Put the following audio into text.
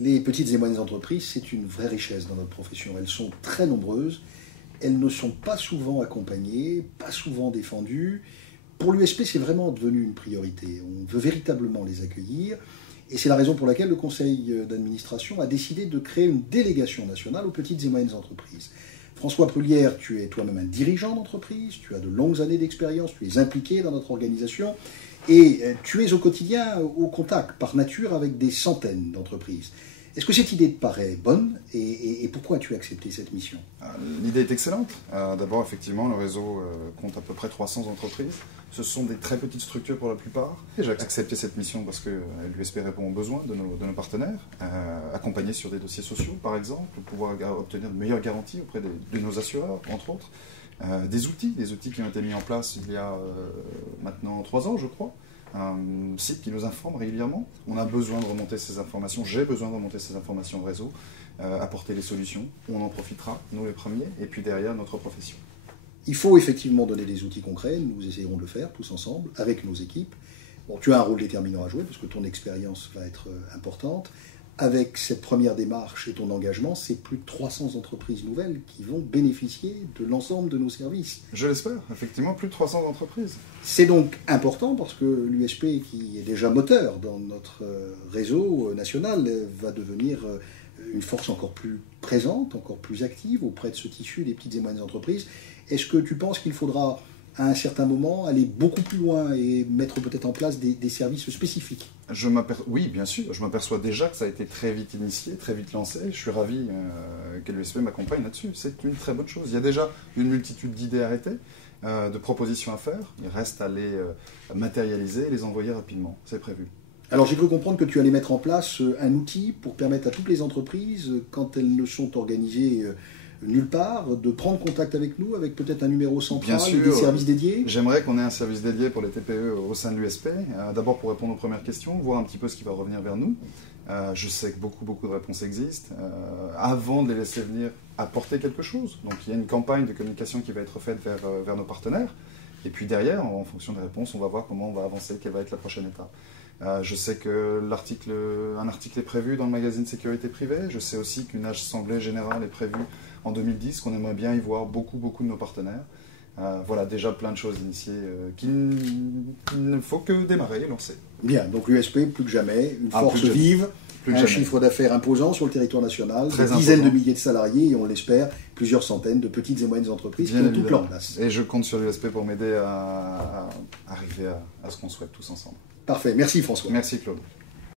Les petites et moyennes entreprises, c'est une vraie richesse dans notre profession. Elles sont très nombreuses, elles ne sont pas souvent accompagnées, pas souvent défendues. Pour l'USP, c'est vraiment devenu une priorité. On veut véritablement les accueillir. Et c'est la raison pour laquelle le conseil d'administration a décidé de créer une délégation nationale aux petites et moyennes entreprises. François Prullière, tu es toi-même un dirigeant d'entreprise, tu as de longues années d'expérience, tu es impliqué dans notre organisation et tu es au quotidien au contact par nature avec des centaines d'entreprises. Est-ce que cette idée te paraît bonne et pourquoi as-tu accepté cette mission? L'idée est excellente. D'abord, effectivement, le réseau compte à peu près 300 entreprises. Ce sont des très petites structures pour la plupart. J'ai accepté cette mission parce que l'USP répond aux besoins de nos partenaires, accompagner sur des dossiers sociaux, par exemple, pour pouvoir obtenir de meilleures garanties auprès de nos assureurs, entre autres. Des outils qui ont été mis en place il y a maintenant 3 ans, je crois. Un site qui nous informe régulièrement. On a besoin de remonter ces informations, j'ai besoin de remonter ces informations au réseau, apporter les solutions, on en profitera, nous les premiers, et puis derrière notre profession. Il faut effectivement donner des outils concrets, nous essayerons de le faire tous ensemble, avec nos équipes. Bon, tu as un rôle déterminant à jouer, parce que ton expérience va être importante. Avec cette première démarche et ton engagement, c'est plus de 300 entreprises nouvelles qui vont bénéficier de l'ensemble de nos services. Je l'espère, effectivement, plus de 300 entreprises. C'est donc important parce que l'USP, qui est déjà moteur dans notre réseau national, va devenir une force encore plus présente, encore plus active auprès de ce tissu des petites et moyennes entreprises. Est-ce que tu penses qu'il faudra, à un certain moment, aller beaucoup plus loin et mettre peut-être en place des services spécifiques? Oui, bien sûr. Je m'aperçois déjà que ça a été très vite initié, très vite lancé. Je suis ravi que l'USP m'accompagne là-dessus. C'est une très bonne chose. Il y a déjà une multitude d'idées arrêtées, de propositions à faire. Il reste à les matérialiser et les envoyer rapidement. C'est prévu. Alors j'ai cru comprendre que tu allais mettre en place un outil pour permettre à toutes les entreprises, quand elles ne sont organisées nulle part, de prendre contact avec nous, avec peut-être un numéro central, et des services dédiés. J'aimerais qu'on ait un service dédié pour les TPE au sein de l'USP, d'abord pour répondre aux premières questions, voir un petit peu ce qui va revenir vers nous. Je sais que beaucoup de réponses existent. Avant de les laisser venir apporter quelque chose, donc il y a une campagne de communication qui va être faite vers nos partenaires, et puis derrière, en fonction des réponses, on va voir comment on va avancer, quelle va être la prochaine étape. Je sais qu'un article est prévu dans le magazine Sécurité Privée. Je sais aussi qu'une assemblée générale est prévue en 2010, qu'on aimerait bien y voir beaucoup de nos partenaires. Voilà, déjà plein de choses initiées qu'il ne faut que démarrer et lancer. Bien, donc l'USP, plus que jamais, une force vive, un chiffre d'affaires imposant sur le territoire national, des dizaines de milliers de salariés et on l'espère, plusieurs centaines de petites et moyennes entreprises qui ont tout plan en place. Et je compte sur l'USP pour m'aider à arriver à ce qu'on souhaite tous ensemble. Parfait, merci François. Merci Claude.